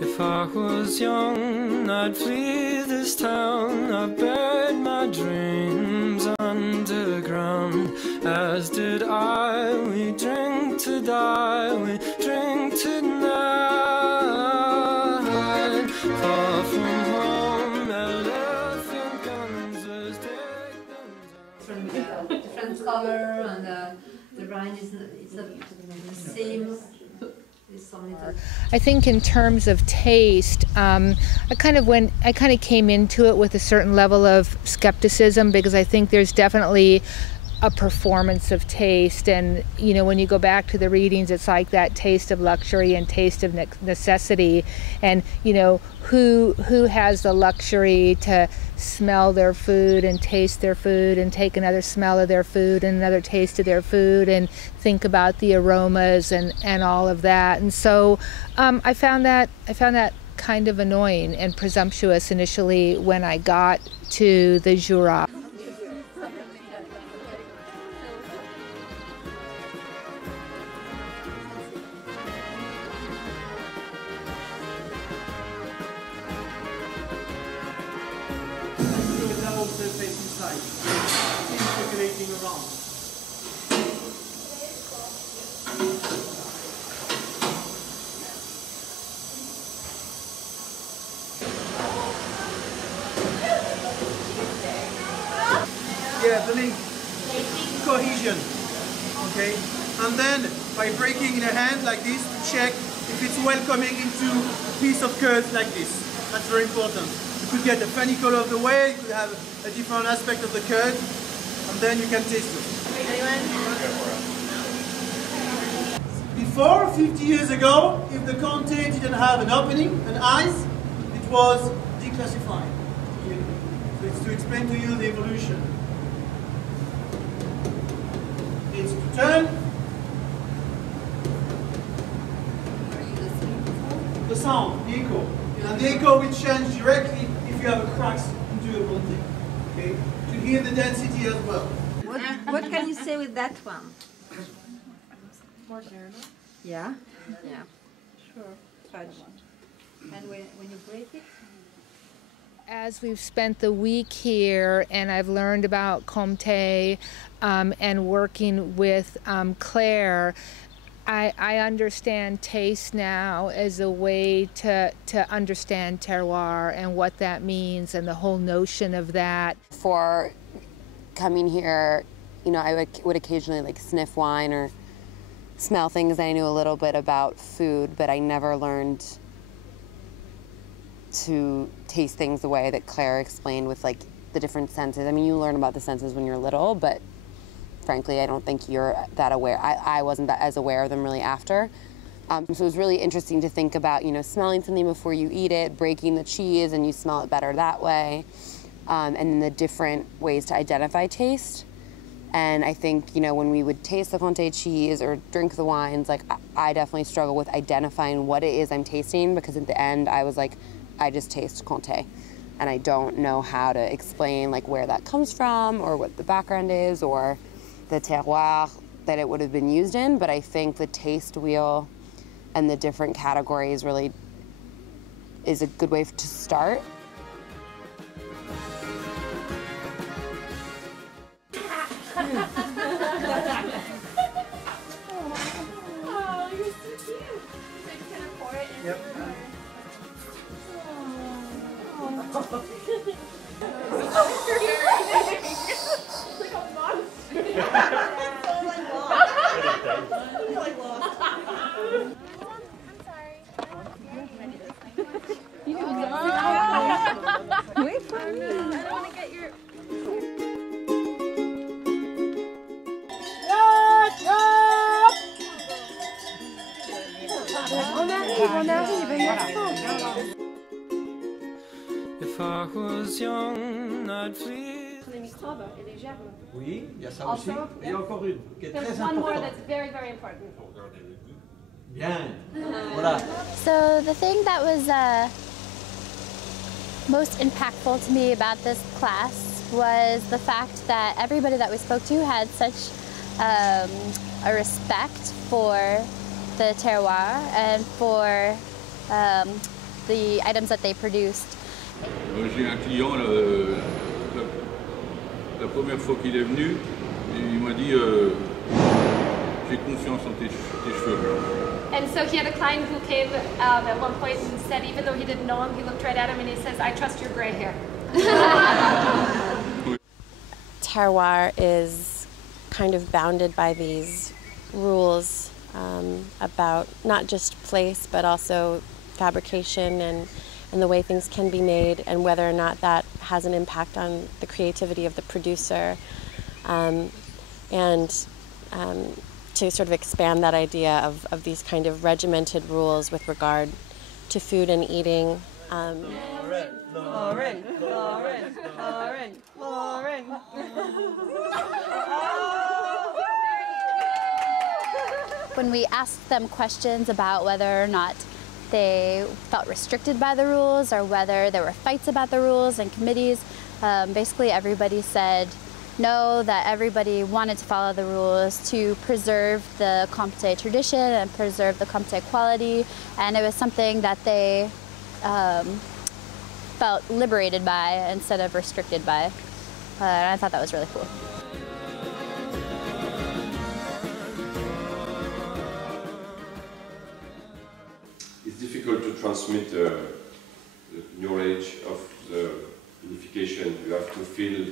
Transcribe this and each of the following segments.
If I was young, I'd flee this town. I buried my dreams underground, as did I. We drink to die, we drink tonight. Far from home, elephant guns, let's take them down. Different color, and the rind is the same. I think in terms of taste, I kind of came into it with a certain level of skepticism, because I think there's definitely a performance of taste, and you know, when you go back to the readings, it's like that taste of luxury and taste of necessity, and you know, who has the luxury to smell their food and taste their food and take another smell of their food and another taste of their food and think about the aromas and all of that. And so I found that kind of annoying and presumptuous initially when I got to the Jura. Circulating around. Yeah, the link. Cohesion. Okay? And then by breaking in a hand like this to check if it's welcoming into a piece of curd like this. That's very important. You could get the funny color of the whey, you could have a different aspect of the curd, and then you can taste it. Before, 50 years ago, if the Comté didn't have an opening, an eyes, it was declassified. Okay? So it's to explain to you the evolution. It's to turn. The sound, the echo. And the echo will change directly if you have a cracks into your Comté. Okay? To hear the density as well. What can you say with that one? More caramel? Yeah? Yeah. Sure. Fudge. And when you break it? As we've spent the week here and I've learned about Comté and working with Claire, I understand taste now as a way to understand terroir and what that means and the whole notion of that. For coming here, you know, I would occasionally like sniff wine or smell things. I knew a little bit about food, but I never learned to taste things the way that Claire explained with like the different senses. I mean, you learn about the senses when you're little, but frankly, I don't think you're that aware. I wasn't as aware of them really after. So it was really interesting to think about, you know, smelling something before you eat it, breaking the cheese, and you smell it better that way, and the different ways to identify taste. And I think, you know, when we would taste the Comté cheese or drink the wines, like I definitely struggle with identifying what it is I'm tasting, because at the end I was like, I just taste Comté. And I don't know how to explain like where that comes from or what the background is or the terroir that it would have been used in. But I think the taste wheel and the different categories really is a good way to start. Oh, you're so cute. So you can pour it in. Yep. It's like a monster. It's all like lost. It's like lost. I'm sorry. Wait for me. I don't want to get your... If I was young, I'd flee. Les microbes et les germes. Oui, il y a ça Also, aussi. Et encore une qui est There's très one more importante. that's very, very important. Bien. Voilà. So the thing that was most impactful to me about this class was the fact that everybody that we spoke to had such a respect for the terroir and for the items that they produced. J'ai un client, la première fois qu'il est venu, il m'a dit j'ai confiance en tes cheveux blancs. And so he had a client who came at one point and said, even though he didn't know him, he looked right at him and he says, I trust your gray hair. Terroir is kind of bounded by these rules about not just place, but also fabrication and the way things can be made, and whether or not that has an impact on the creativity of the producer, and to sort of expand that idea of these kind of regimented rules with regard to food and eating. Lauren. When we asked them questions about whether or not they felt restricted by the rules or whether there were fights about the rules and committees, basically everybody said no, that everybody wanted to follow the rules to preserve the Comté tradition and preserve the Comté quality, and it was something that they felt liberated by instead of restricted by. And I thought that was really cool. It's difficult to transmit the knowledge of the unification. You have to feel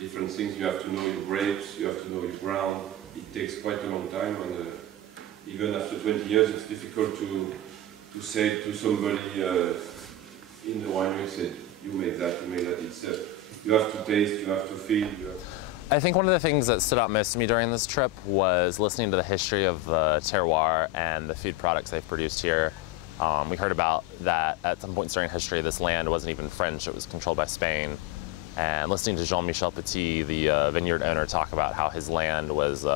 different things. You have to know your grapes, you have to know your ground. It takes quite a long time, and even after 20 years, it's difficult to say to somebody in the winery, say, you made that. You have to taste, you have to feel. I think one of the things that stood out most to me during this trip was listening to the history of the terroir and the food products they've produced here. We heard about that at some points during history, this land wasn't even French, it was controlled by Spain. And listening to Jean-Michel Petit, the vineyard owner, talk about how his land was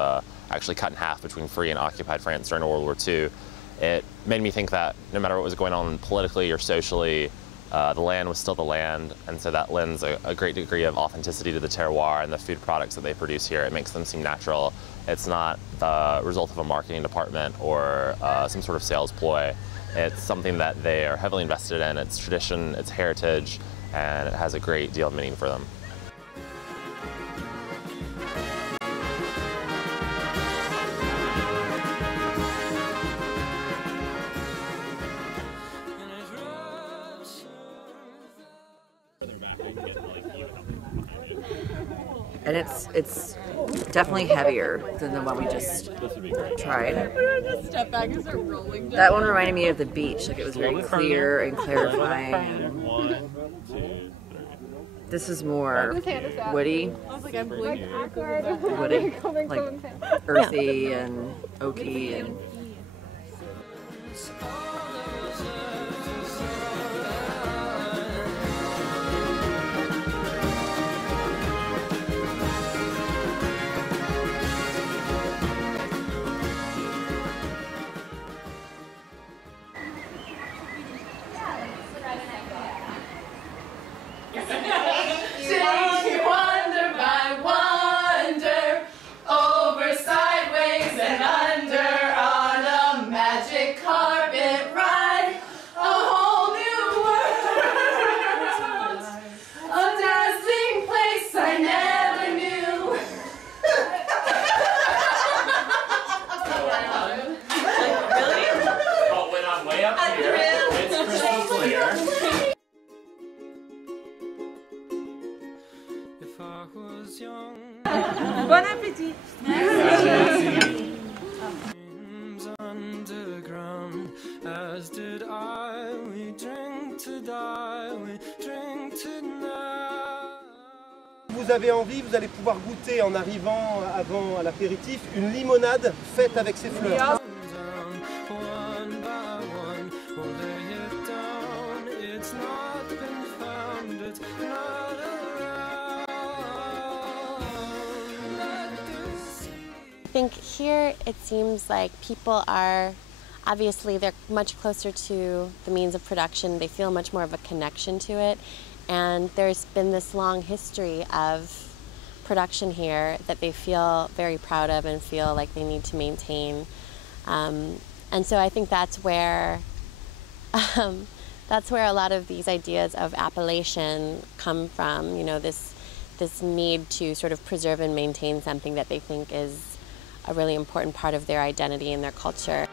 actually cut in half between free and occupied France during World War II, it made me think that no matter what was going on politically or socially, the land was still the land, and so that lends a great degree of authenticity to the terroir and the food products that they produce here. It makes them seem natural. It's not the result of a marketing department or some sort of sales ploy. It's something that they are heavily invested in. It's tradition, it's heritage, and it has a great deal of meaning for them. And it's definitely heavier than the one we just tried. That one reminded me of the beach, like it was very clear and clarifying. And this is more woody, like earthy and oaky and. Bon appétit! Underground, as did I. We drink to die, we drink to now. Vous avez envie, vous allez pouvoir goûter en arrivant avant l'apéritif une limonade faite avec ces fleurs. One by one, we'll lay it down. It's not been found, it's not around. I think here it seems like people are, obviously they're much closer to the means of production, they feel much more of a connection to it, and there's been this long history of production here that they feel very proud of and feel like they need to maintain. And so I think that's where that's where a lot of these ideas of appellation come from, you know, this need to sort of preserve and maintain something that they think is a really important part of their identity and their culture.